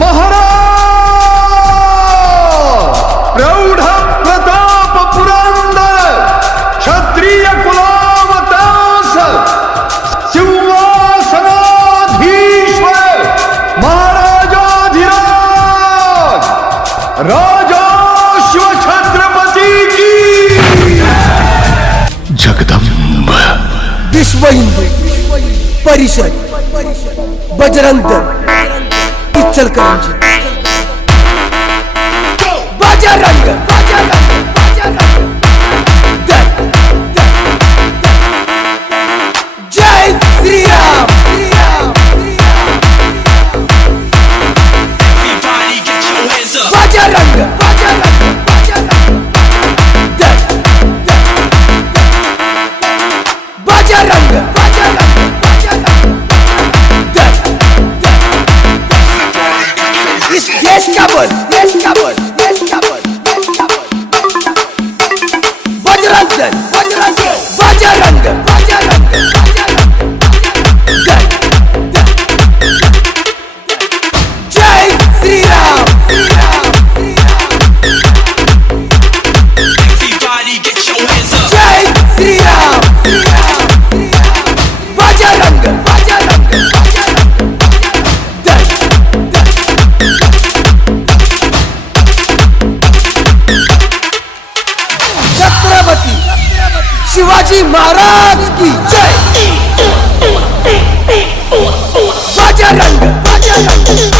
महाराज! प्रौढ प्रताप पुरंदर क्षत्रिय कुलावतास सिंहासनाधीश्वर महाराजाधिराज राजाश्व छत्रपति की। जगदंब विश्व हिंदू परिषद बजरंग दल। इचलकरंजी शिवाजी महाराज की जय। राजा रंग राजा रंग।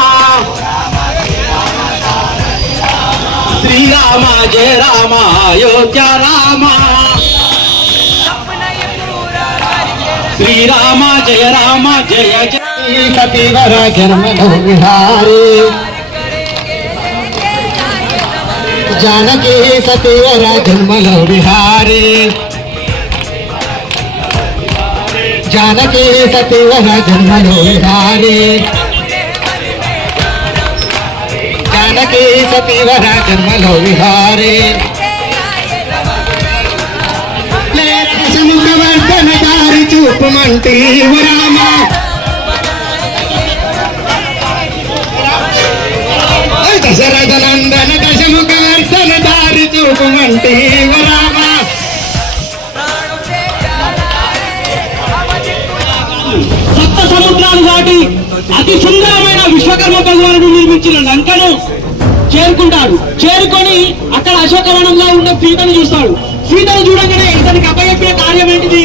శ్రీరామ జయ రామ అయోధ్య రామ. శ్రీరామ జయ రామ జయ జయ. కపివర జన్మ విహారీ జానకి సతీవర జన్మలో విహారీ జానకి సతీవర జన్మలో విహారీ జానకి సతీవర జన్మలో విహారీ సముఖవర్ధన దారి చూపమంటే రామ దశరథ నందన దశముఖవర్ధన దారి చూపమంటే రామ సప్త సముద్రాలు దాటి అతి సుందరమైన విశ్వకర్మ భగవానుడు నిర్మించిన లంకను చేరుకుంటాడు. చేరుకొని అక్కడ అశోకవనంలో ఉన్న సీతను చూస్తాడు. సీతను చూడగానే ఇతనికి అప్పచెప్పిన కార్యం ఏంటిది?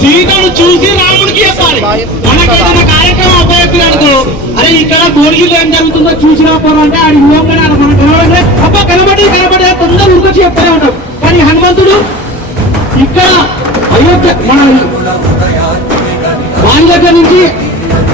సీతను చూసి రాముడికి చెప్పాలి. మనకి ఏదైనా కార్యక్రమం అప్పచెప్పిననుకో అరే ఇక్కడ కోరికలు ఏం జరుగుతుందో చూసి రాపోరంటే ఆడి యువంగానే మన కనబడే అబ్బ కనబడి కనబడి తొందర ఉరికొచ్చి చెప్తూనే ఉంటాం కానీ హనుమంతుడు ఇక్కడ అయోధ్య మన వారి దగ్గర నుంచి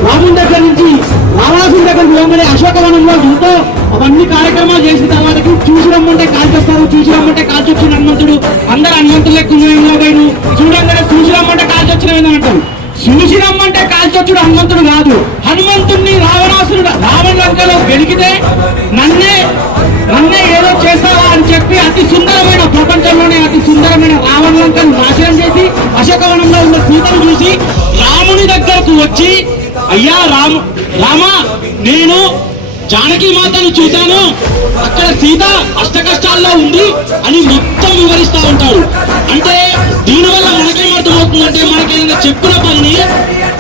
రాముని దగ్గర నుంచి రావాల్సిన దగ్గరికి పోగానే అశోకవనంలో ఎంతో అవన్నీ కార్యక్రమాలు చేసిన తర్వాతకి చూసి రమ్మంటే కాల్చేస్తారు చూసి రమ్మంటే కాల్చొచ్చిన హనుమంతుడు. అందరు హనుమంతులు ఎక్కువ పోయిను చూడంగానే చూసి రమ్మంటే కాల్చొచ్చిన అంటారు? చూసి రమ్మంటే కాల్చొచ్చుడు హనుమంతుడు కాదు. హనుమంతుడిని రావణాసురుడు రావణ లంకలో గెలికితే నన్నే నన్నే ఏదో చేస్తావా అని చెప్పి అతి సుందరమైన ప్రపంచంలోనే అతి సుందరమైన రావణ లంకను నాశనం చేసి అశోకవనంలో ఉన్న సీతను చూసి రాముని దగ్గరకు వచ్చి అయ్యా రాము రామా నేను జానకి మాతను చూశాను. అక్కడ సీత అష్ట కష్టాల్లో ఉంది అని మొత్తం వివరిస్తూ ఉంటాడు. అంటే దీనివల్ల మనకేమర్థమవుతుందంటే మనకేదైనా చెప్పిన పనిని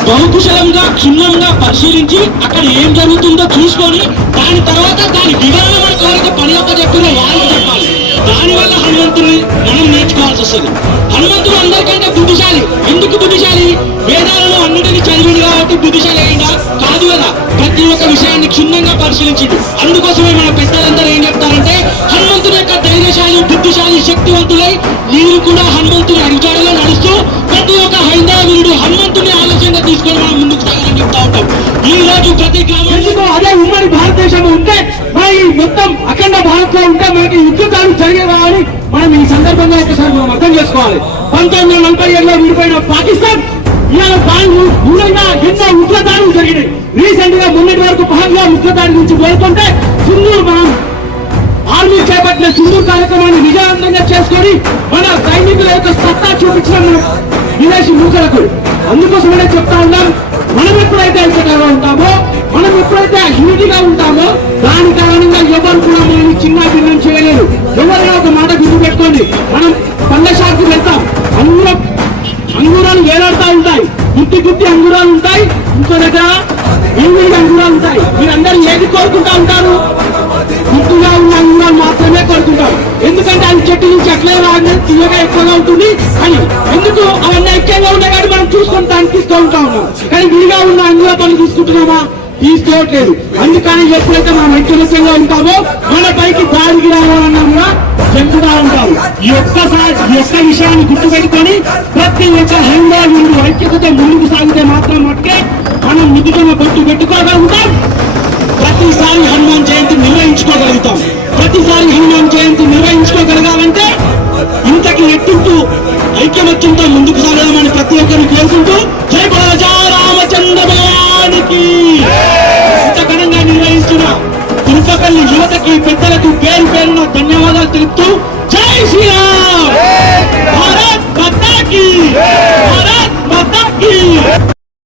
బహుకుశలంగా క్షుణ్ణంగా పరిశీలించి అక్కడ ఏం జరుగుతుందో చూసుకొని దాని తర్వాత దాని వివరణ మనకు ఎవరైతే పని యొక్క చెప్పిన వాళ్ళు చెప్పాలి. దానివల్ల హనుమంతుని మనం నేర్చుకోవాల్సి వస్తుంది. హనుమంతుడు అందరికంటే బుద్ధిశాలి. ఎందుకు ఒక విషయాన్ని క్షుణ్ణంగా పరిశీలించింది. అందుకోసమే మన పెద్దలందరూ ఏం చెప్తారంటే హనుమంతుని యొక్క ధైర్యశాలి బుద్ధిశాలి శక్తివంతులై నీరు కూడా హనుమంతుని అడుగుజాడలో నడుస్తూ ప్రతి ఒక్క హైందవ వీరుడు హనుమంతుని ఆలోచనగా తీసుకొని మనం ముందుకు సాగాలని చెప్తా ఉంటాం. ఈ రోజు ప్రతి గ్రామంలో అదే ఉమ్మడి భారతదేశం ఉంటే మన ఈ మొత్తం అఖండ భారత్లో ఉంటే మనకి యుద్ధాలు జరిగేవా అని మనం ఈ సందర్భంగా ఒకసారి మనం అర్థం చేసుకోవాలి. పంతొమ్మిది వందల నలభై ఏడులో విడిపోయిన పాకిస్తాన్ ఇవాళ దాని దూరంగా ఎన్నో ఉగ్రదాడులు జరిగినాయి. రీసెంట్గా మొన్నటి వరకు పహల్గా ఉగ్రదాడి నుంచి కోరుకుంటే సుందూరు మనం ఆర్మీ చేపట్టిన సుందూరు కార్యక్రమాన్ని విజయవంతంగా చేసుకొని మన సైనికుల యొక్క సత్తా చూపించిన మన విదేశీ మూకలకు. అందుకోసమనే చెప్తా ఉన్నాం. మనం ఎప్పుడైతే ఐక్యతగా ఉంటామో మనం ఎప్పుడైతే యూనిటీగా ఉంటామో దాని కారణంగా ఎవరు కూడా మనల్ని చిన్న భిన్నం చేయలేదు ఎవరైనా ఒక మాట గుర్తు పెట్టుకోండి మనం అంగురాలు ఉంటాయి ఇంకో దగ్గర విడివిడిగా అంగురాలు ఉంటాయి మీరందరూ ఏది కోరుకుంటా ఉంటారు? గుర్తుగా ఉన్న అంగురాలు మాత్రమే కోరుకుంటారు. ఎందుకంటే అది చెట్టు నుంచి అట్లే రాగానే తీయగా ఎక్కువగా ఉంటుంది. అని ఎందుకు అవన్నీ ఐక్యంగా ఉన్నాయి కానీ మనం చూసుకొని దాన్ని తీస్తూ ఉంటా ఉన్నాం. కానీ విడిగా ఉన్న అంగురా పనులు తీసుకుంటున్నామా? తీసుకోవట్లేదు. అందుకని ఎప్పుడైతే మనం ఐక్యమత్యంగా ఉంటామో మన పైకి దాడికి రావాలన్నా కూడా పెంచుతా ఉంటారు. ఈ ఒక్కసారి ఈ ఒక్క విషయాన్ని గుర్తుపెట్టుకొని ప్రతి ఒక్క హైందవుడు ఐక్యతతో ముందుకు సాగితే మాత్రం మట్టుకే మనం నిధులను గుర్తు పెట్టుకోగలుగుతాం. ప్రతిసారి హనుమాన్ జయంతి నిర్వహించుకోగలుగుతాం. ప్రతిసారి హనుమాన్ జయంతి నిర్వహించుకోగలగాలంటే ఇంతకి రెట్టింపు ఐక్యమత్యంతో ముందుకు సాగదామని ప్రతి ఒక్కరిని కోరుకుంటూ జై ఆడపిల్లి యువతకి పెద్దలకు పేరు పేరున ధన్యవాదాలు తెలుపుతూ జై శ్రీరామ్! భారత్ మతాకి! భారత్ మతాకి!